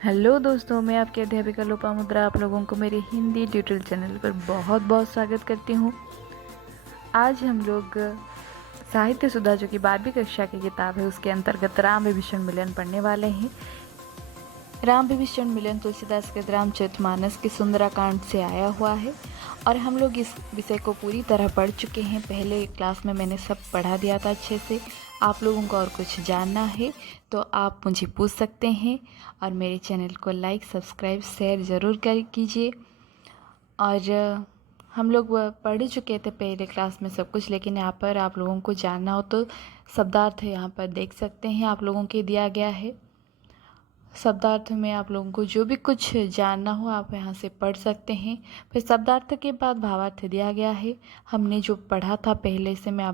Hello दोस्तों, मैं आपकी अध्यापिका लोपामुद्रा आप लोगों को मेरे हिंदी ट्यूटोरियल चैनल पर बहुत बहुत स्वागत करती हूँ। आज हम लोग साहित्य सुधा जो कि 12वीं कक्षा की किताब है उसके अंतर्गत राम विभीषण मिलन पढ़ने वाले हैं। राम विभीषण मिलन तुलसीदास के रामचरितमानस के सुंदराकांड से आया हुआ है और हम लोग इस विषय को पूरी तरह पढ़ चुके हैं। पहले क्लास में मैंने सब पढ़ा दिया था अच्छे से। आप लोगों को और कुछ जानना है तो आप मुझे पूछ सकते हैं और मेरे चैनल को लाइक, सब्सक्राइब, शेयर ज़रूर कर कीजिए। और हम लोग पढ़ चुके थे पहले क्लास में सब कुछ, लेकिन यहाँ पर आप लोगों को जानना हो तो शब्दार्थ यहाँ पर देख सकते हैं, आप लोगों के दिया गया है। शब्दार्थ में आप लोगों को जो भी कुछ जानना हो आप यहाँ से पढ़ सकते हैं। फिर शब्दार्थ के बाद भावार्थ दिया गया है। हमने जो पढ़ा था पहले से, मैं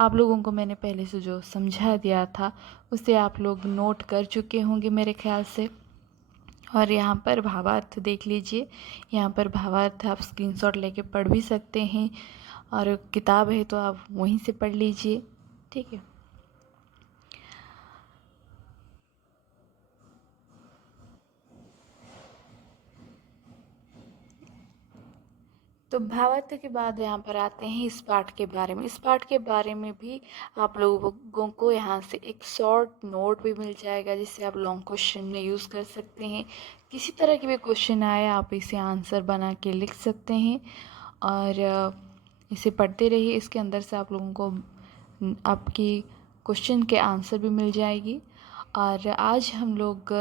आप लोगों को मैंने पहले से जो समझा दिया था उसे आप लोग नोट कर चुके होंगे मेरे ख्याल से। और यहाँ पर भावार्थ देख लीजिए। यहाँ पर भावार्थ आप स्क्रीनशॉट लेके पढ़ भी सकते हैं और किताब है तो आप वहीं से पढ़ लीजिए, ठीक है। तो भावार्थ के बाद यहाँ पर आते हैं इस पाठ के बारे में। इस पाठ के बारे में भी आप लोगों को यहाँ से एक शॉर्ट नोट भी मिल जाएगा जिससे आप लॉन्ग क्वेश्चन में यूज़ कर सकते हैं। किसी तरह की भी क्वेश्चन आए आप इसे आंसर बना के लिख सकते हैं और इसे पढ़ते रहिए। इसके अंदर से आप लोगों को आपकी क्वेश्चन के आंसर भी मिल जाएगी। और आज हम लोग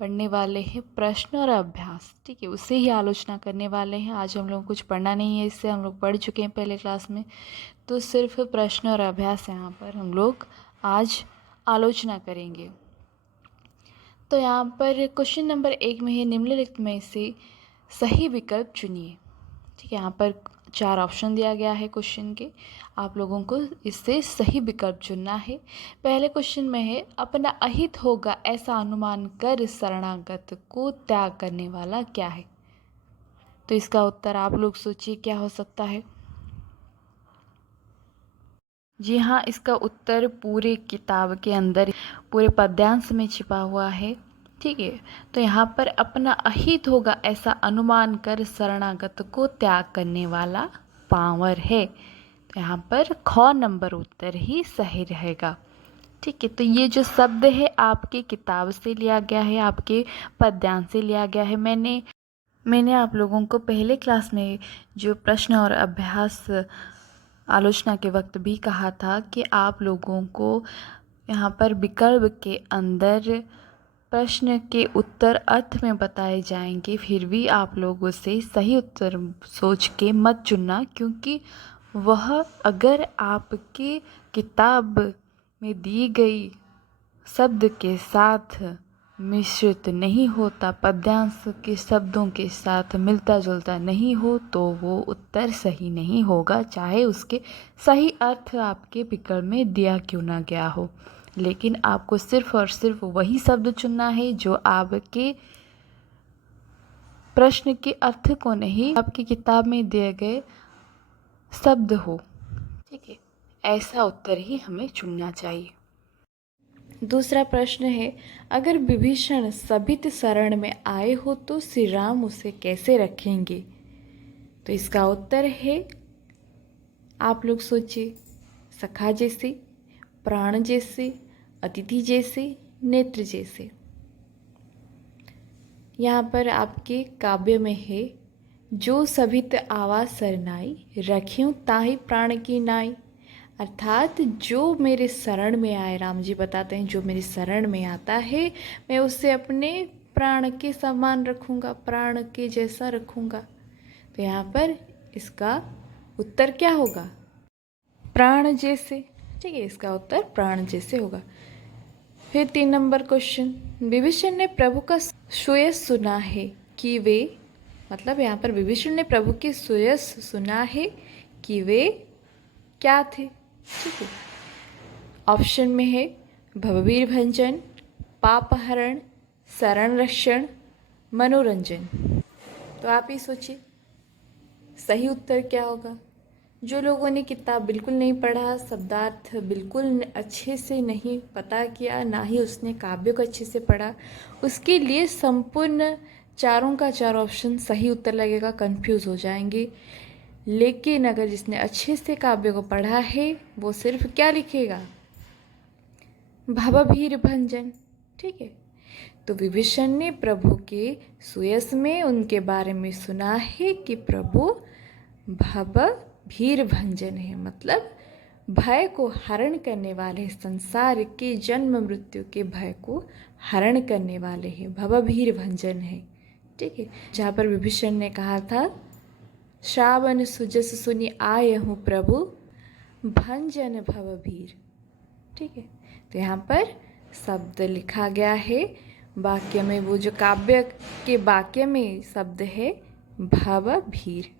पढ़ने वाले हैं प्रश्न और अभ्यास, ठीक है, उससे ही आलोचना करने वाले हैं। आज हम लोग कुछ पढ़ना नहीं है, इससे हम लोग पढ़ चुके हैं पहले क्लास में। तो सिर्फ प्रश्न और अभ्यास यहाँ पर हम लोग आज आलोचना करेंगे। तो यहाँ पर क्वेश्चन नंबर 1 में है, निम्नलिखित में से सही विकल्प चुनिए। ठीक है, यहाँ पर 4 ऑप्शन दिया गया है क्वेश्चन के, आप लोगों को इससे सही विकल्प चुनना है। पहले क्वेश्चन में है, अपना अहित होगा ऐसा अनुमान कर शरणागत को त्याग करने वाला क्या है। तो इसका उत्तर आप लोग सोचिए क्या हो सकता है। जी हाँ, इसका उत्तर पूरे किताब के अंदर, पूरे पद्यांश में छिपा हुआ है, ठीक है। तो यहाँ पर अपना अहित होगा ऐसा अनुमान कर शरणागत को त्याग करने वाला पांवर है। तो यहाँ पर ख नंबर उत्तर ही सही रहेगा, ठीक है। तो ये जो शब्द है आपके किताब से लिया गया है, आपके पद्यांश से लिया गया है। मैंने आप लोगों को पहले क्लास में जो प्रश्न और अभ्यास आलोचना के वक्त भी कहा था कि आप लोगों को यहाँ पर विकल्प के अंदर प्रश्न के उत्तर अर्थ में बताए जाएंगे, फिर भी आप लोग उसे सही उत्तर सोच के मत चुनना, क्योंकि वह अगर आपके किताब में दी गई शब्द के साथ मिश्रित नहीं होता, पद्यांश के शब्दों के साथ मिलता जुलता नहीं हो, तो वो उत्तर सही नहीं होगा, चाहे उसके सही अर्थ आपके विकल्प में दिया क्यों ना गया हो। लेकिन आपको सिर्फ और सिर्फ वही शब्द चुनना है जो आपके प्रश्न के अर्थ को नहीं, आपकी किताब में दिए गए शब्द हो, ठीक है। ऐसा उत्तर ही हमें चुनना चाहिए। दूसरा प्रश्न है, अगर विभीषण सभित शरण में आए हो तो श्री राम उसे कैसे रखेंगे। तो इसका उत्तर है, आप लोग सोचिए, सखा जैसे, प्राण जैसे, अतिथि जैसे, नेत्र जैसे। यहाँ पर आपके काव्य में है, जो सभित आवा सरनाई रख्यूं ताहि प्राण की नाई। अर्थात जो मेरे शरण में आए, राम जी बताते हैं, जो मेरे शरण में आता है मैं उससे अपने प्राण के समान रखूँगा, प्राण के जैसा रखूँगा। तो यहाँ पर इसका उत्तर क्या होगा, प्राण जैसे, ठीक है। इसका उत्तर प्राण जैसे होगा। फिर 3 नंबर क्वेश्चन, विभीषण ने प्रभु का सुयस सुना है कि वे, मतलब यहाँ पर विभीषण ने प्रभु के सुयस सुना है कि वे क्या थे, ठीक है। ऑप्शन में है भवभीर भंजन, पापहरण, शरण रक्षण, मनोरंजन। तो आप ही सोचिए सही उत्तर क्या होगा। जो लोगों ने किताब बिल्कुल नहीं पढ़ा, शब्दार्थ बिल्कुल अच्छे से नहीं पता किया, ना ही उसने काव्य को अच्छे से पढ़ा, उसके लिए संपूर्ण चारों का चारों ऑप्शन सही उत्तर लगेगा, कंफ्यूज हो जाएंगे। लेकिन अगर जिसने अच्छे से काव्य को पढ़ा है वो सिर्फ क्या लिखेगा, भवभीर भंजन। ठीक है, तो विभीषण ने प्रभु के सुयस में उनके बारे में सुना है कि प्रभु भवभीर भंजन है, मतलब भय को हरण करने वाले, संसार के जन्म मृत्यु के भय को हरण करने वाले हैं, भवभीर भंजन है। ठीक है, जहाँ पर विभीषण ने कहा था श्रावण सुजस सुनि आय हूँ प्रभु भंजन भवभीर। ठीक है, तो यहाँ पर शब्द लिखा गया है वाक्य में, वो जो काव्य के वाक्य में शब्द है भवभीर,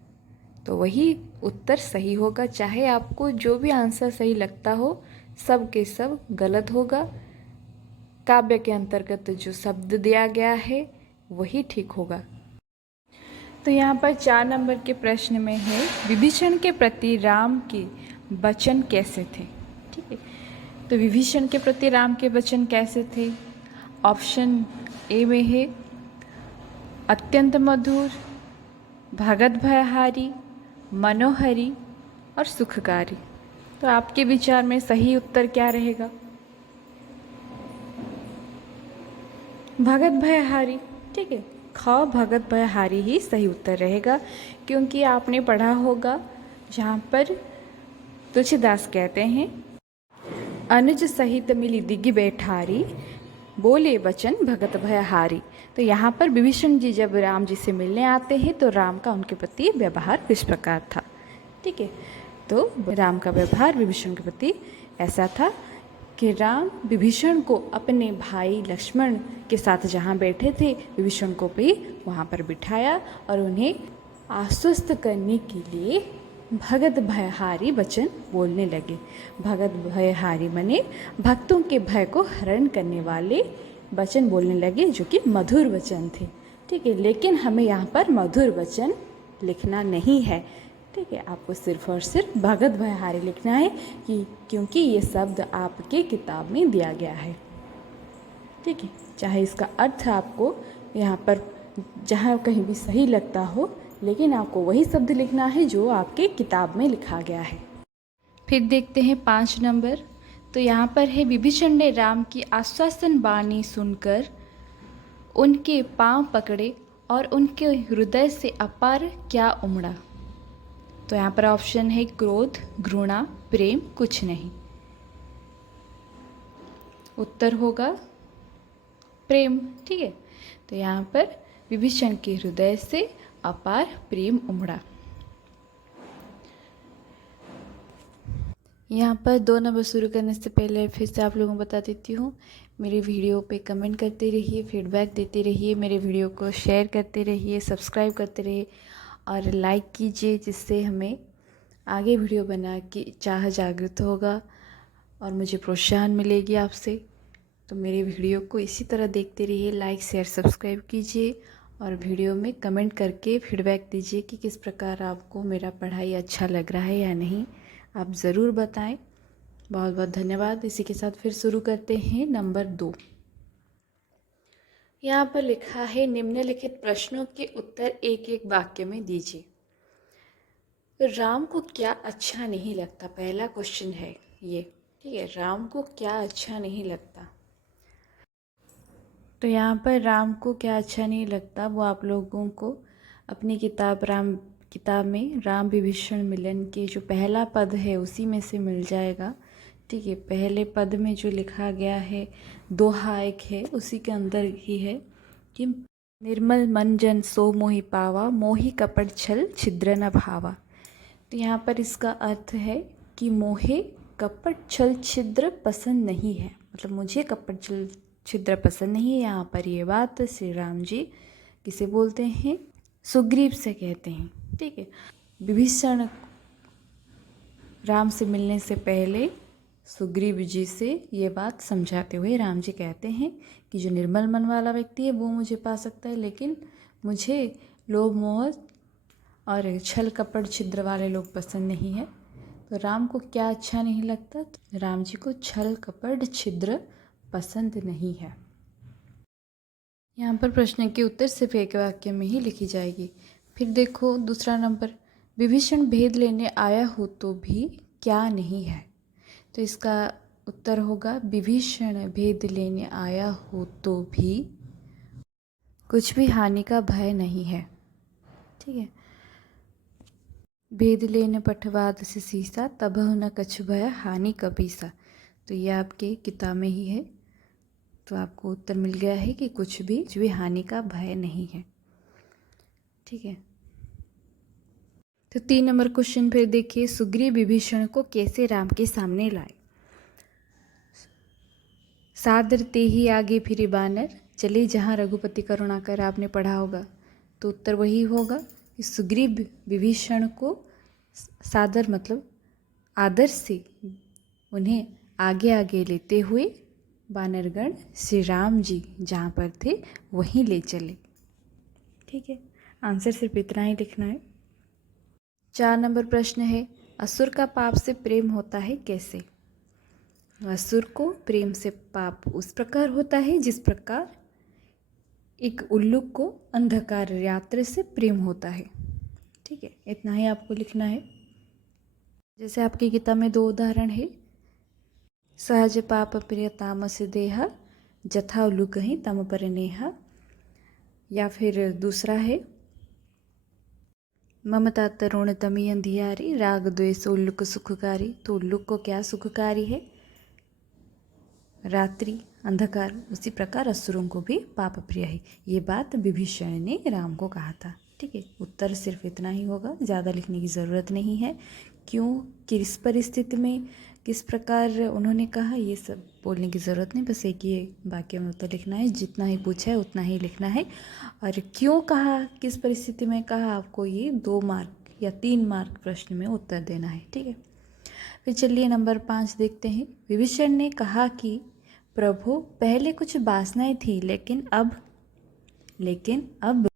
तो वही उत्तर सही होगा। चाहे आपको जो भी आंसर सही लगता हो, सब के सब गलत होगा। काव्य के अंतर्गत जो शब्द दिया गया है वही ठीक होगा। तो यहाँ पर 4 नंबर के प्रश्न में है विभीषण के प्रति राम के वचन कैसे थे। ठीक है, तो विभीषण के प्रति राम के वचन कैसे थे? ऑप्शन ए में है अत्यंत मधुर, भगत भयहारी, मनोहरी और सुखकारी। तो आपके विचार में सही उत्तर क्या रहेगा? भगत भयहारी। ठीक है, ख भगत भयहारी ही सही उत्तर रहेगा, क्योंकि आपने पढ़ा होगा जहाँ पर तुलसीदास कहते हैं अनुज सहित मिली दिग्ग बैठारी, बोले वचन भगत भयहारी। तो यहाँ पर विभीषण जी जब राम जी से मिलने आते हैं तो राम का उनके प्रति व्यवहार किस प्रकार था। ठीक है, तो राम का व्यवहार विभीषण के प्रति ऐसा था कि राम विभीषण को अपने भाई लक्ष्मण के साथ जहाँ बैठे थे, विभीषण को भी वहाँ पर बिठाया और उन्हें आश्वस्त करने के लिए भगत भयहारी वचन बोलने लगे। भगत भयहारी माने भक्तों के भय को हरण करने वाले वचन बोलने लगे, जो कि मधुर वचन थे। ठीक है, लेकिन हमें यहाँ पर मधुर वचन लिखना नहीं है। ठीक है, आपको सिर्फ और सिर्फ भगत भयहारी लिखना है क्योंकि ये शब्द आपके किताब में दिया गया है। ठीक है, चाहे इसका अर्थ आपको यहाँ पर जहाँ कहीं भी सही लगता हो, लेकिन आपको वही शब्द लिखना है जो आपके किताब में लिखा गया है। फिर देखते हैं 5 नंबर। तो यहाँ पर है विभीषण ने राम की आश्वासन वाणी सुनकर उनके पांव पकड़े और उनके हृदय से अपार क्या उमड़ा। तो यहाँ पर ऑप्शन है क्रोध, घृणा, प्रेम, कुछ नहीं। उत्तर होगा प्रेम। ठीक है, तो यहाँ पर विभीषण के हृदय से अपार प्रेम उमड़ा। यहाँ पर 2 नंबर शुरू करने से पहले फिर से आप लोगों को बता देती हूँ, मेरे वीडियो पे कमेंट करते रहिए, फीडबैक देते रहिए, मेरे वीडियो को शेयर करते रहिए, सब्सक्राइब करते रहिए और लाइक कीजिए, जिससे हमें आगे वीडियो बना के चाह जागृत होगा और मुझे प्रोत्साहन मिलेगी आपसे। तो मेरे वीडियो को इसी तरह देखते रहिए, लाइक शेयर सब्सक्राइब कीजिए और वीडियो में कमेंट करके फीडबैक दीजिए कि किस प्रकार आपको मेरा पढ़ाई अच्छा लग रहा है या नहीं, आप ज़रूर बताएं। बहुत बहुत धन्यवाद। इसी के साथ फिर शुरू करते हैं नंबर 2। यहाँ पर लिखा है निम्नलिखित प्रश्नों के उत्तर एक एक वाक्य में दीजिए। राम को क्या अच्छा नहीं लगता, पहला क्वेश्चन है ये। ठीक है, राम को क्या अच्छा नहीं लगता। तो यहाँ पर राम को क्या अच्छा नहीं लगता वो आप लोगों को अपनी किताब में राम विभीषण मिलन के जो पहला पद है उसी में से मिल जाएगा। ठीक है, पहले पद में जो लिखा गया है दोहा एक है, उसी के अंदर ही है कि निर्मल मन जन सो मोहि पावा, मोहि कपट छल छिद्र न भावा। तो यहाँ पर इसका अर्थ है कि मोहे कपट छल छिद्र पसंद नहीं है, मतलब मुझे कपट छल छिद्र पसंद नहीं है। यहाँ पर ये बात श्री राम जी किसे बोलते हैं, सुग्रीव से कहते हैं। ठीक है, विभीषण राम से मिलने से पहले सुग्रीव जी से ये बात समझाते हुए राम जी कहते हैं कि जो निर्मल मन वाला व्यक्ति है वो मुझे पा सकता है, लेकिन मुझे लोभ मोह और छल कपट छिद्र वाले लोग पसंद नहीं है। तो राम को क्या अच्छा नहीं लगता? तो राम जी को छल कपट छिद्र पसंद नहीं है। यहाँ पर प्रश्न के उत्तर सिर्फ एक वाक्य में ही लिखी जाएगी। फिर देखो दूसरा नंबर, विभीषण भेद लेने आया हो तो भी क्या नहीं है? तो इसका उत्तर होगा विभीषण भेद लेने आया हो तो भी कुछ भी हानि का भय नहीं है। ठीक है। भेद लेने पठवाद से सीसा, तबहु न कछु भय हानि कपीसा। तो ये आपके किताब में ही है। तो आपको उत्तर मिल गया है कि कुछ भी हानि का भय नहीं है। ठीक है। तो 3 नंबर क्वेश्चन फिर देखिए, सुग्रीव विभीषण को कैसे राम के सामने लाए? सादर ते ही आगे फिरे बानर, चले जहाँ रघुपति करुणाकर। आपने पढ़ा होगा। तो उत्तर वही होगा कि सुग्रीव विभीषण को सादर मतलब आदर से उन्हें आगे आगे लेते हुए बानरगण श्री राम जी जहाँ पर थे वहीं ले चले। ठीक है। आंसर सिर्फ इतना ही लिखना है। 4 नंबर प्रश्न है, असुर का पाप से प्रेम होता है कैसे? असुर को प्रेम से पाप उस प्रकार होता है जिस प्रकार एक उल्लू को अंधकार रात्रि से प्रेम होता है। ठीक है, इतना ही आपको लिखना है। जैसे आपकी किताब में 2 उदाहरण है, सहज पाप प्रिय तामस देहा, जथा उल्लू कहीं तम पर नेहा। या फिर दूसरा है, ममता तरुण तमी अंधियारी, राग द्वेष उल्लुक सुखकारी। तो उल्लुक को क्या सुखकारी है? रात्रि अंधकार। उसी प्रकार असुरों को भी पाप प्रिय है। ये बात विभीषण ने राम को कहा था। ठीक है। उत्तर सिर्फ इतना ही होगा, ज़्यादा लिखने की ज़रूरत नहीं है। क्यों, किस परिस्थिति में, किस प्रकार उन्होंने कहा, ये सब बोलने की ज़रूरत नहीं। बस एक ही वाक्य में उत्तर लिखना है। जितना ही पूछा है उतना ही लिखना है। और क्यों कहा, किस परिस्थिति में कहा, आपको ये 2 मार्क या 3 मार्क प्रश्न में उत्तर देना है। ठीक है। फिर चलिए नंबर 5 देखते हैं। विभीषण ने कहा कि प्रभु पहले कुछ वासनाएं थी, लेकिन अब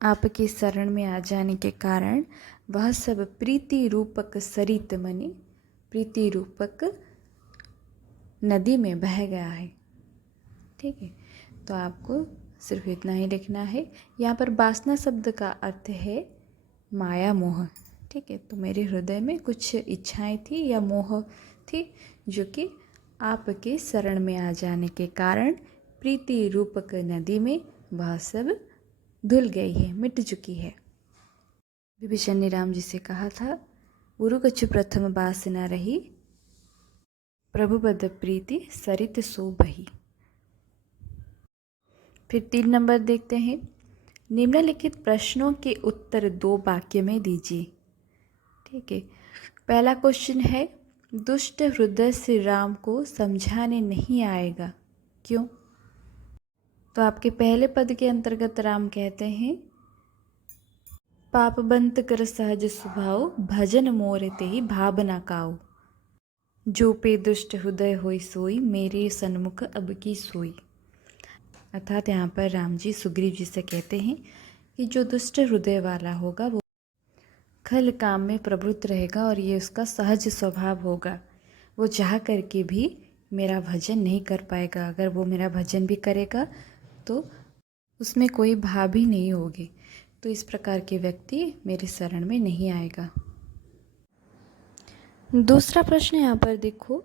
आपके शरण में आ जाने के कारण वह सब प्रीति रूपक सरित मनी, प्रीति रूपक नदी में बह गया है। ठीक है। तो आपको सिर्फ इतना ही लिखना है। यहाँ पर वासना शब्द का अर्थ है माया मोह। ठीक है। तो मेरे हृदय में कुछ इच्छाएं थी या मोह थी जो कि आपके शरण में आ जाने के कारण प्रीति रूपक नदी में वह सब धुल गई है, मिट चुकी है। विभीषण ने राम जी से कहा था, उरु कछु प्रथम बास न रही, प्रभु पद प्रीति सरित सो बही। फिर 3 नंबर देखते हैं, निम्नलिखित प्रश्नों के उत्तर 2 वाक्य में दीजिए। ठीक है। पहला क्वेश्चन है, दुष्ट हृदय से राम को समझाने नहीं आएगा, क्यों? तो आपके पहले पद के अंतर्गत राम कहते हैं, पाप बंत कर सहज स्वभाव, भजन मोर ते ही भावना काऊ, जो पे दुष्ट हृदय होई सोई, मेरे सन्मुख अब की सोई। अर्थात यहाँ पर राम जी सुग्रीव जी से कहते हैं कि जो दुष्ट हृदय वाला होगा वो खल काम में प्रवृत्त रहेगा और ये उसका सहज स्वभाव होगा। वो चाह करके भी मेरा भजन नहीं कर पाएगा। अगर वो मेरा भजन भी करेगा तो उसमें कोई भाव ही नहीं होगी। तो इस प्रकार के व्यक्ति मेरे शरण में नहीं आएगा। दूसरा प्रश्न यहाँ पर देखो,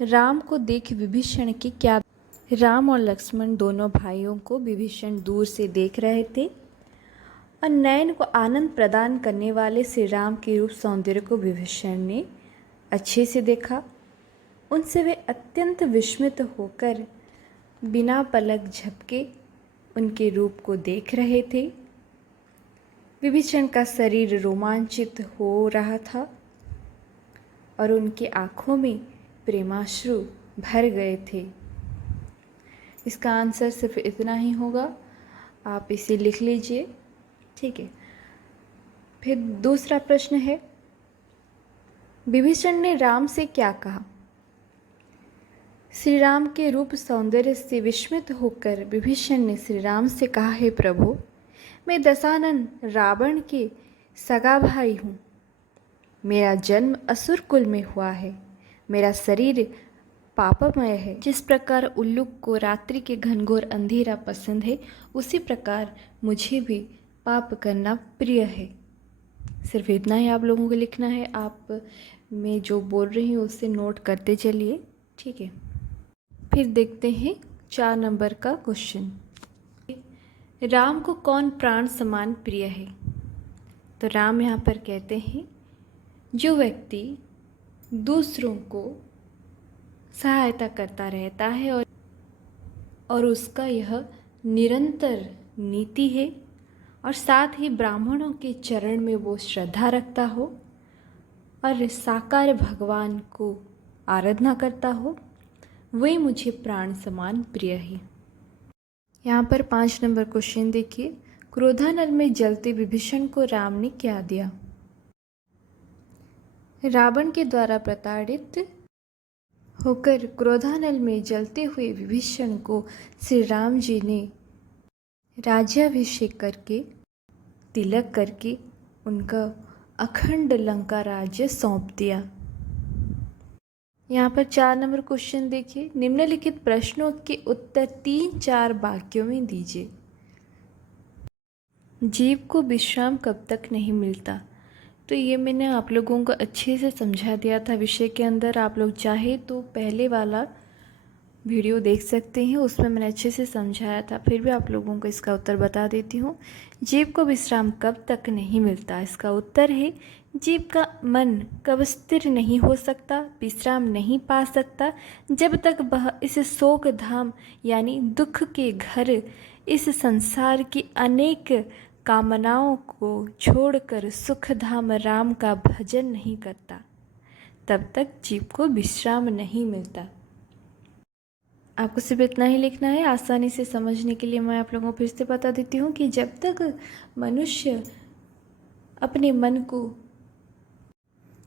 राम को देख विभीषण की क्या। राम और लक्ष्मण दोनों भाइयों को विभीषण दूर से देख रहे थे और नयन को आनंद प्रदान करने वाले श्री राम के रूप सौंदर्य को विभीषण ने अच्छे से देखा। उनसे वे अत्यंत विस्मित होकर बिना पलक झपके उनके रूप को देख रहे थे। विभीषण का शरीर रोमांचित हो रहा था और उनकी आँखों में प्रेमाश्रु भर गए थे। इसका आंसर सिर्फ इतना ही होगा, आप इसे लिख लीजिए। ठीक है। फिर दूसरा प्रश्न है, विभीषण ने राम से क्या कहा? श्री राम के रूप सौंदर्य से विस्मित होकर विभीषण ने श्री राम से कहा, हे प्रभु, मैं दशानन रावण के सगा भाई हूँ। मेरा जन्म असुर कुल में हुआ है। मेरा शरीर पापमय है। जिस प्रकार उल्लू को रात्रि के घनघोर अंधेरा पसंद है, उसी प्रकार मुझे भी पाप करना प्रिय है। सिर्फ इतना ही आप लोगों को लिखना है। आप मैं जो बोल रही हूँ उससे नोट करते चलिए, ठीक है। फिर देखते हैं 4 नंबर का क्वेश्चन। राम को कौन प्राण समान प्रिय है? तो राम यहाँ पर कहते हैं, जो व्यक्ति दूसरों को सहायता करता रहता है और उसका यह निरंतर नीति है, और साथ ही ब्राह्मणों के चरण में वो श्रद्धा रखता हो और साकार भगवान को आराधना करता हो, वही मुझे प्राण समान प्रिय है। यहाँ पर 5 नंबर क्वेश्चन देखिए। क्रोधानल में जलते विभीषण को राम ने क्या दिया? रावण के द्वारा प्रताड़ित होकर क्रोधानल में जलते हुए विभीषण को श्री राम जी ने राज्याभिषेक करके तिलक करके उनका अखंड लंका राज्य सौंप दिया। यहाँ पर 4 नंबर क्वेश्चन देखिए। निम्नलिखित प्रश्नों के उत्तर 3-4 वाक्यों में दीजिए। जीव को विश्राम कब तक नहीं मिलता? तो ये मैंने आप लोगों को अच्छे से समझा दिया था विषय के अंदर। आप लोग चाहे तो पहले वाला वीडियो देख सकते हैं, उसमें मैंने अच्छे से समझाया था। फिर भी आप लोगों को इसका उत्तर बता देती हूँ। जीव को विश्राम कब तक नहीं मिलता? इसका उत्तर है, जीव का मन कब स्थिर नहीं हो सकता, विश्राम नहीं पा सकता, जब तक वह इस शोक धाम यानी दुख के घर, इस संसार की अनेक कामनाओं को छोड़कर सुख धाम राम का भजन नहीं करता, तब तक जीव को विश्राम नहीं मिलता। आपको सिर्फ इतना ही लिखना है। आसानी से समझने के लिए मैं आप लोगों को फिर से बता देती हूँ कि जब तक मनुष्य अपने मन को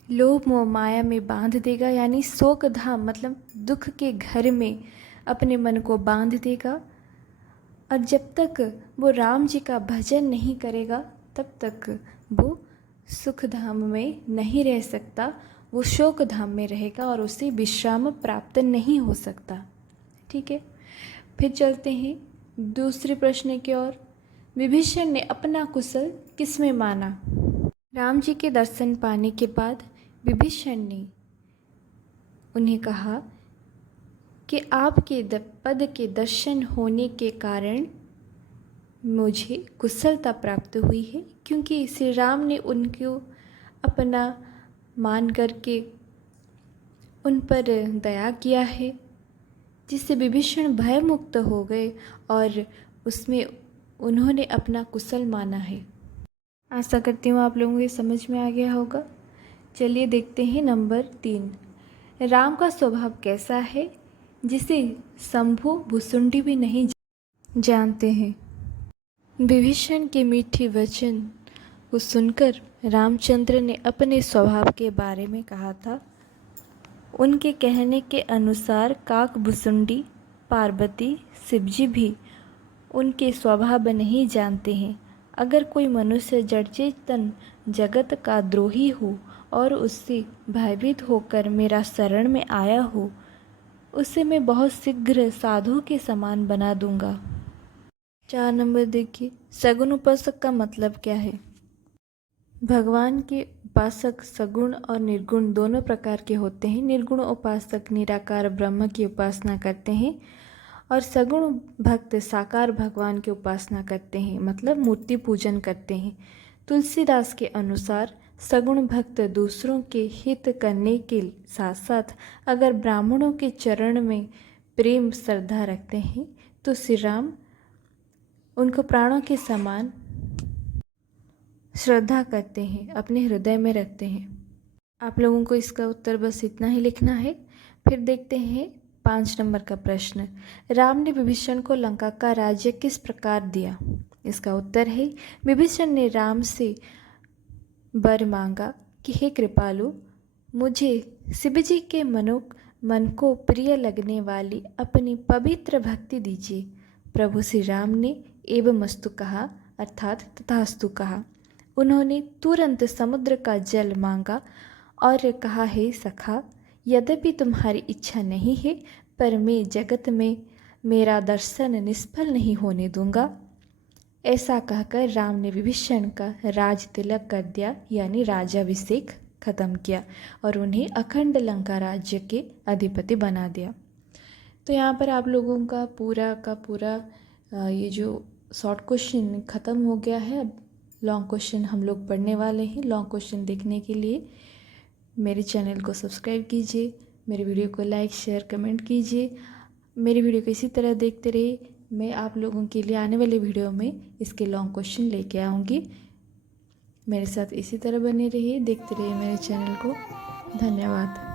लोभ मोह माया में बांध देगा, यानी शोक धाम मतलब दुख के घर में अपने मन को बांध देगा, और जब तक वो राम जी का भजन नहीं करेगा, तब तक वो सुख धाम में नहीं रह सकता, वो शोक धाम में रहेगा और उसे विश्राम प्राप्त नहीं हो सकता। ठीक है, फिर चलते हैं दूसरे प्रश्न की ओर। विभीषण ने अपना कुशल किसमें माना? राम जी के दर्शन पाने के बाद विभीषण ने उन्हें कहा कि आपके पद के दर्शन होने के कारण मुझे कुशलता प्राप्त हुई है, क्योंकि श्री राम ने उनको अपना मान करके उन पर दया किया है, जिससे विभीषण भय मुक्त हो गए और उसमें उन्होंने अपना कुशल माना है। आशा करती हूँ आप लोगों को ये समझ में आ गया होगा। चलिए देखते हैं नंबर 3। राम का स्वभाव कैसा है जिसे शंभु भुसुंडी भी नहीं जानते हैं? विभीषण के मीठे वचन को सुनकर रामचंद्र ने अपने स्वभाव के बारे में कहा था। उनके कहने के अनुसार काक भुसुंडी, पार्वती, शिवजी भी उनके स्वभाव नहीं जानते हैं। अगर कोई मनुष्य जड़चेतन जगत का द्रोही हो और उससे भयभीत होकर मेरा शरण में आया हो, उसे मैं बहुत शीघ्र साधु के समान बना दूंगा। 4 नंबर देखिए। सगुण उपासक का मतलब क्या है? भगवान के उपासक सगुण और निर्गुण दोनों प्रकार के होते हैं। निर्गुण उपासक निराकार ब्रह्म की उपासना करते हैं और सगुण भक्त साकार भगवान की उपासना करते हैं, मतलब मूर्ति पूजन करते हैं। तुलसीदास के अनुसार सगुण भक्त दूसरों के हित करने के साथ साथ अगर ब्राह्मणों के चरण में प्रेम श्रद्धा रखते हैं तो श्री राम उनको प्राणों के समान श्रद्धा करते हैं, अपने हृदय में रखते हैं। आप लोगों को इसका उत्तर बस इतना ही लिखना है। फिर देखते हैं 5 नंबर का प्रश्न। राम ने विभीषण को लंका का राज्य किस प्रकार दिया? इसका उत्तर है, विभीषण ने राम से वर मांगा कि हे कृपालु, मुझे शिवजी के मन को प्रिय लगने वाली अपनी पवित्र भक्ति दीजिए। प्रभु श्री राम ने एवमस्तु कहा, अर्थात तथास्तु कहा। उन्होंने तुरंत समुद्र का जल मांगा और कहा, हे सखा, यद्यपि तुम्हारी इच्छा नहीं है, पर मैं जगत में मेरा दर्शन निष्फल नहीं होने दूंगा। ऐसा कहकर राम ने विभीषण का राज तिलक कर दिया, यानी राजाभिषेक खत्म किया और उन्हें अखंड लंका राज्य के अधिपति बना दिया। तो यहाँ पर आप लोगों का पूरा ये जो शॉर्ट क्वेश्चन ख़त्म हो गया है। अब लॉन्ग क्वेश्चन हम लोग पढ़ने वाले हैं। लॉन्ग क्वेश्चन देखने के लिए मेरे चैनल को सब्सक्राइब कीजिए, मेरे वीडियो को लाइक शेयर कमेंट कीजिए। मेरी वीडियो को इसी तरह देखते रहिए। मैं आप लोगों के लिए आने वाले वीडियो में इसके लॉन्ग क्वेश्चन लेके आऊँगी। मेरे साथ इसी तरह बने रहिए, देखते रहिए मेरे चैनल को। धन्यवाद।